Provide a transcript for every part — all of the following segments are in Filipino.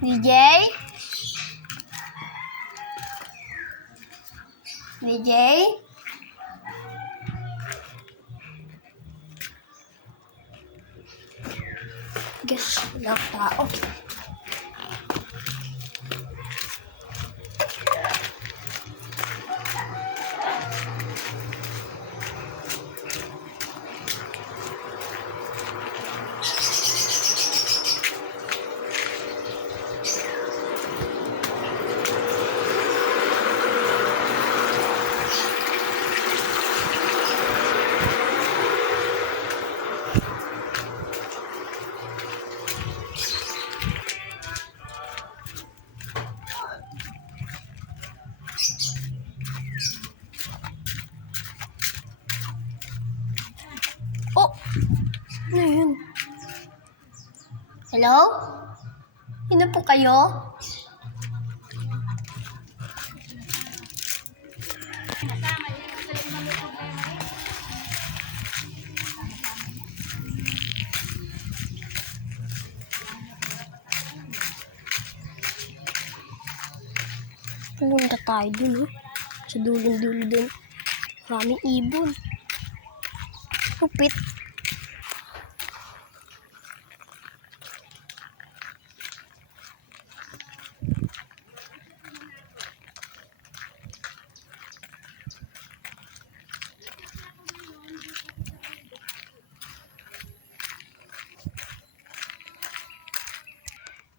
DJ? DJ? Guess wala tao. Oh! Ano yun? Hello? Sino po kayo? Pumunta tayo dun, oh. Sa dulong-dulo dun. Maraming ibon. Lupit.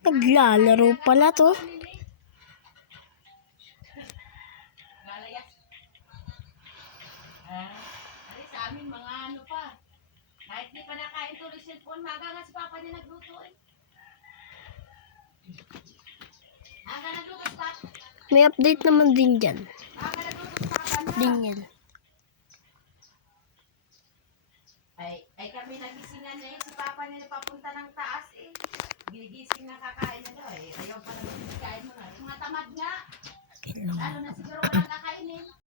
Naglalaro pala to. Sa amin, mga ano pa. Kahit di pa nakain tuloy cellphone, maga nga si Papa niya nagluto eh. Maga nagluto si Papa. May update naman din dyan. Maga nagluto si Papa na. Din yan. Ay kami nagisingan niya yun. Si Papa niya papunta ng taas eh. Ginigising na kakain na daw eh. Ayaw pa naman kain mo na. Mga tamad nga. Lalo na siguro walang kakainin.